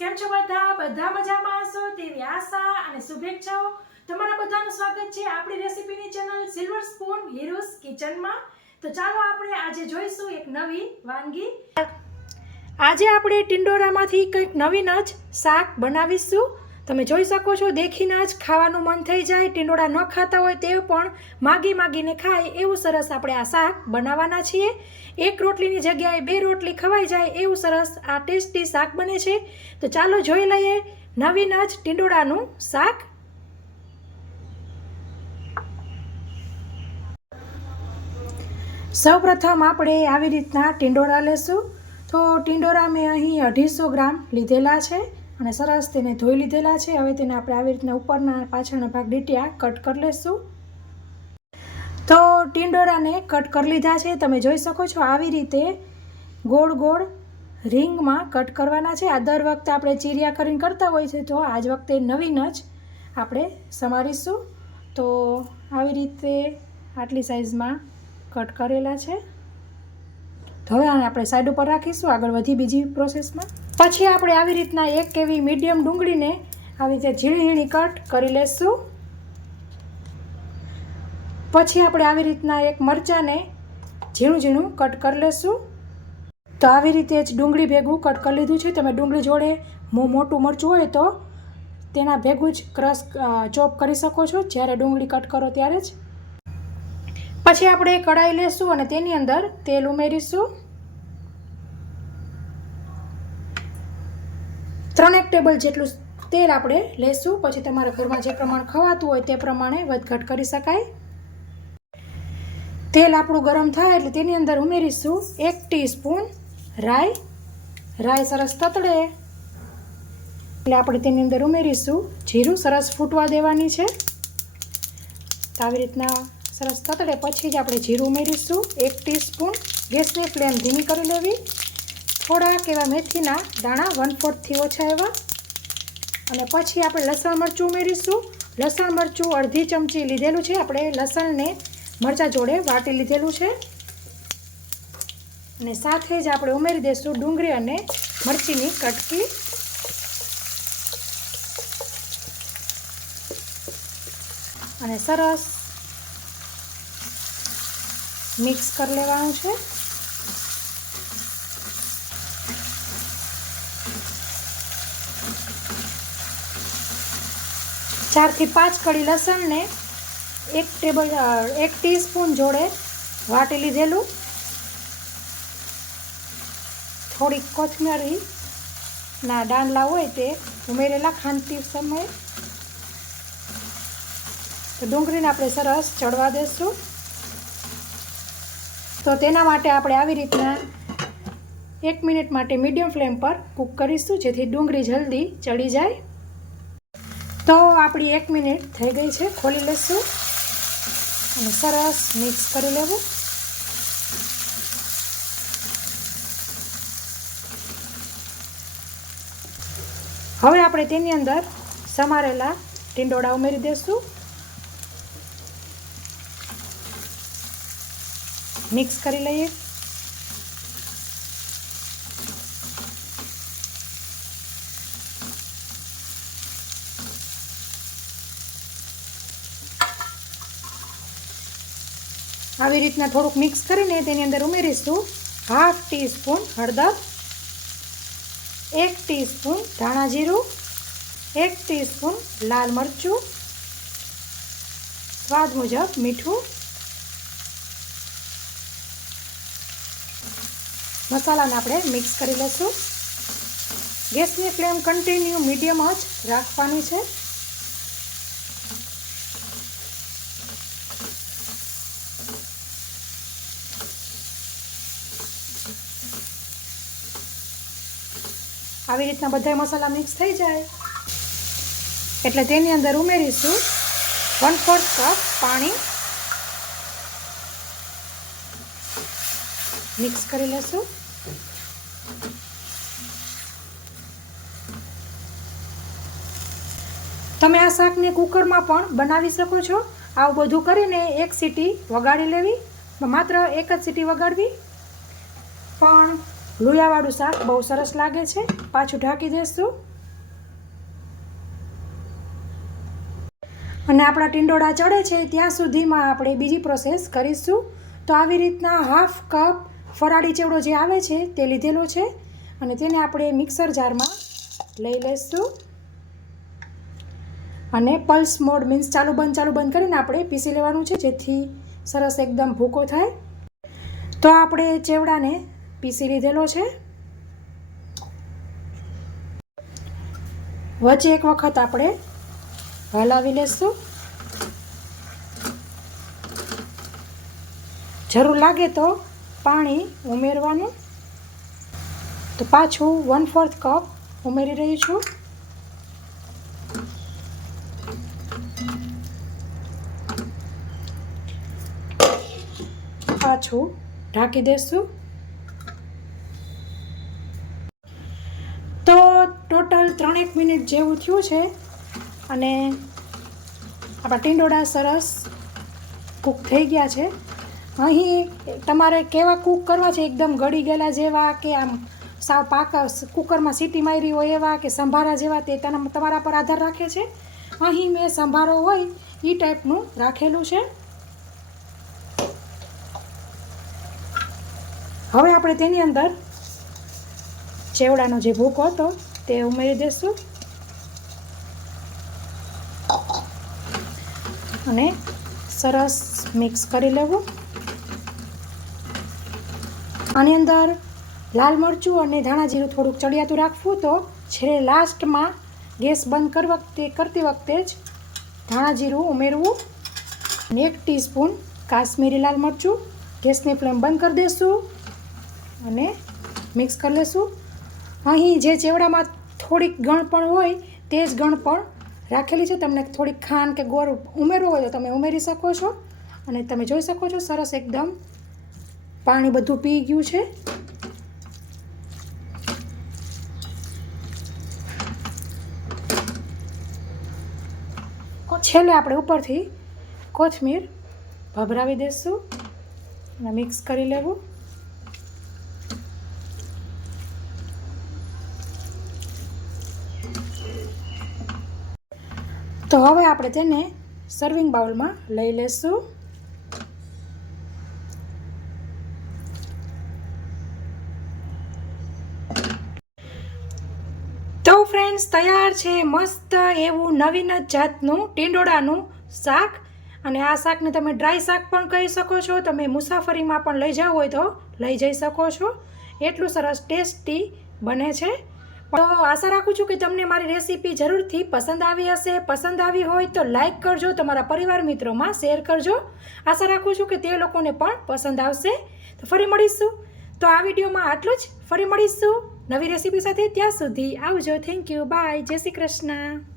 કેમ છો બધા મજામાં હશો તેવી આશા અને શુભેચ્છાઓ। તમારા બધાનું સ્વાગત છે આપણી રેસીપીની ચેનલ સિલ્વર સ્પૂન હીરોઝ કિચનમાં। તો ચાલો આપણે આજે જોઈશું એક નવી વાનગી। આજે આપણે ટિંડોરામાંથી કંઈક નવીન જ શાક બનાવીશું। તમે જોઈ શકો છો, દેખીને જ ખાવાનું મન થઈ જાય। ટિંડોરા ન ખાતા હોય તે પણ માગીને ખાય એવું સરસ આપણે આ શાક બનાવવાના છીએ। એક રોટલીની જગ્યાએ 2 રોટલી ખવાઈ જાય એવું સરસ આ ટેસ્ટી શાક બને છે। તો ચાલો જોઈ લઈએ નવીન જ ટિંડોરાનું શાક। સૌપ્રથમ આપણે આવી રીતના ટિંડોરા લેશું। તો ટિંડોરા મેં અહીં 250 ગ્રામ લીધેલા છે અને સરસ તેને ધોઈ લીધેલા છે। હવે તેને આપણે આવી રીતના ઉપરના પાછળના ભાગ ડીટીયા કટ કરી લેશું। તો ટિંડોરાને કટ કરી લીધા છે। તમે જોઈ શકો છો આવી રીતે ગોળ ગોળ રિંગમાં કટ કરવાના છે। આ દર વખતે આપણે ચીરિયા કરીને કરતા હોય છે, તો આજ વખતે નવીન જ આપણે સમારીશું। તો આવી રીતે આટલી સાઈઝમાં કટ કરેલા છે। તો હવે આને આપણે સાઈડ ઉપર રાખીશું, આગળ વધી બીજી પ્રોસેસમાં। પછી આપણે આવી રીતના એક એવી મીડિયમ ડુંગળીને આવી રીતે ઝીણી કટ કરી લેશું। પછી આપણે આવી રીતના એક મરચાંને ઝીણું કટ કરી લેશું। તો આવી રીતે જ ડુંગળી ભેગું કટ કરી લીધું છે। તમે ડુંગળી જોડે મોટું મરચું હોય તો તેના ભેગું જ ક્રશ ચોપ કરી શકો છો જ્યારે ડુંગળી કટ કરો ત્યારે જ। પછી આપણે કઢાઈ લેશું અને તેની અંદર તેલ ઉમેરીશું। 3 ટેબલ જેટલું તેલ આપણે લેશું। પછી તમારા ઘરમાં જે પ્રમાણે ખવાતું હોય તે પ્રમાણે વધઘટ કરી શકાય। તેલ આપણું ગરમ થાય એટલે તેની અંદર ઉમેરીશું 1 ટીસ્પૂન રાઈ। રાઈ સરસ તતડે એટલે આપણે તેની અંદર ઉમેરીશું જીરું। સરસ ફૂટવા દેવાની છે। તો આવી રીતના સરસ તતડે પછી જ આપણે જીરું ઉમેરીશું 1 ટીસ્પૂન। ગેસની ફ્લેમ ધીમી કરી લેવી। થોડાક એવા મેથીના દાણા 1/4 થી ઓછા એવા, અને પછી આપણે લસણ મરચું ઉમેરીશું। લસણ મરચું અડધી ચમચી લીધેલું છે। આપણે લસણને મરચાં જોડે વાટી લીધેલું છે અને સાથે જ આપણે ઉમેરી દઈશું ડુંગળી અને મરચીની કટકી। અને સરસ મિક્સ કરી લેવાનું છે। 4 થી 5 કળી લસણને 1 ટીસ્પૂન જોડે વાટી લીધેલું। થોડીક કોથમરીના દાંડલા હોય તે ઉમેરેલા ખાંડતી સમયે। તો ડુંગળીને આપણે સરસ ચડવા દેશું। તો તેના માટે આપણે આવી રીતના 1 મિનિટ માટે મીડિયમ ફ્લેમ પર કૂક કરીશું, જેથી ડુંગળી જલ્દી ચડી જાય। તો આપણી 1 મિનિટ થઈ ગઈ છે। ખોલી લઈશું અને સરસ મિક્સ કરી લેવું। હવે આપણે તેની અંદર સમારેલા ટિંડોળા ઉમેરી દઈશું। મિક્સ કરી લઈએ। આવી રીતના થોડુંક મિક્સ કરીને તેની અંદર ઉમેરીશું 1/2 ટીસ્પૂન હળદર, 1 ટીસ્પૂન ધાણા જીરું, 1 ટીસ્પૂન લાલ મરચું, સ્વાદ મુજબ મીઠું। મસાલાને આપણે મિક્સ કરી લઈશું। ગેસની ફ્લેમ કન્ટિન્યુ મીડિયમ જ રાખવાની છે। આવી રીતના બધા મસાલા મિક્સ થઈ જાય એટલે તેની અંદર ઉમેરીશું 1/4 કપ પાણી। મિક્સ કરી લેશું। તમે આ શાકને કુકરમાં પણ બનાવી શકો છો। આવું બધું કરીને 1 સીટી વગાડી લેવી, માત્ર 1 જ સીટી વગાડવી, પણ લોયાવાળું શાક બહુ સરસ લાગે છે। પાછું ઢાંકી દઈશું। અને આપણા ટીંડોળા ચડે છે ત્યાં સુધીમાં આપણે બીજી પ્રોસેસ કરીશું. તો આવી રીતના 1/2 કપ ફરાળી ચેવડો જે આવે છે તે લીધેલો છે અને તેને આપણે મિક્સર જારમાં લઈ લઈશું અને પલ્સ મોડ મીન્સ ચાલુ બંધ કરીને આપણે પીસી લેવાનું છે, જેથી સરસ એકદમ ભૂકો થાય. તો આપણે ચેવડાને પીસી લીધેલો છે. વચ્ચે એક વખત આપણે હલાવી લેશું. જરૂર લાગે તો પાણી ઉમેરવાનું. તો પાછું 1/4 કપ ઉમેરી રહી છું. પાછું ઢાંકી દેશું. તો ટોટલ 3-1 મિનિટ જેવું થયું છે અને આપણા ટીંડોળા સરસ કૂક થઈ ગયા છે. અહીં તમારે કેવા કૂક કરવા છે, એકદમ ગળી ગયેલા જેવા કે આમ સાવ પાકા કુકરમાં સીટી મારી હોય એવા કે સંભારા જેવા, તે તમારા પર આધાર રાખે છે. અહીં મેં સંભારો હોય એ ટાઈપનું રાખેલું છે. હવે આપણે તેની અંદર ચેવડાનો જે ભૂકો હતો તે ઉમેરી દઈશું અને સરસ મિક્સ કરી લેવું. આની અંદર લાલ મરચું અને ધાણા જીરું થોડુંક ચડિયાતું રાખવું. તો છેલ્લે લાસ્ટમાં ગેસ બંધ કરતી વખતે જ ધાણા જીરું ઉમેરવું અને 1 ટીસ્પૂન કાશ્મીરી લાલ મરચું. ગેસની ફ્લેમ બંધ કરી દઈશું અને મિક્સ કરી લઈશું. અહીં જે ચેવડામાં થોડીક ગણપણ હોય તે જ ગણપણ રાખેલી છે. તમને થોડીક ખાંડ કે ગોળ ઉમેરવો હોય તો તમે ઉમેરી શકો છો. અને તમે જોઈ શકો છો સરસ એકદમ પાણી બધું પી ગયું છે. છેલ્લે આપણે ઉપરથી કોથમીર ભભરાવી દઈશું અને મિક્સ કરી લેવું. તો હવે આપણે તેને સર્વિંગ બાઉલમાં લઈ લઈશું. તો ફ્રેન્ડ્સ, તૈયાર છે મસ્ત એવું નવીન જ જાતનું ટીંડોળાનું શાક. અને આ શાકને તમે ડ્રાય શાક પણ કહી શકો છો. તમે મુસાફરીમાં પણ લઈ જવું હોય તો લઈ જઈ શકો છો. એટલું સરસ ટેસ્ટી બને છે. તો આશા રાખું છું કે તમને મારી રેસીપી જરૂરથી પસંદ આવી હશે. પસંદ આવી હોય તો લાઈક કરજો, તમારા પરિવાર મિત્રોમાં શેર કરજો. આશા રાખું છું કે તે લોકોને પણ પસંદ આવશે. તો ફરી મળીશું. તો આ વિડીયોમાં આટલું જ. ફરી મળીશું નવી રેસીપી સાથે. ત્યાં સુધી આવજો. Thank you. બાય. જય શ્રી કૃષ્ણ.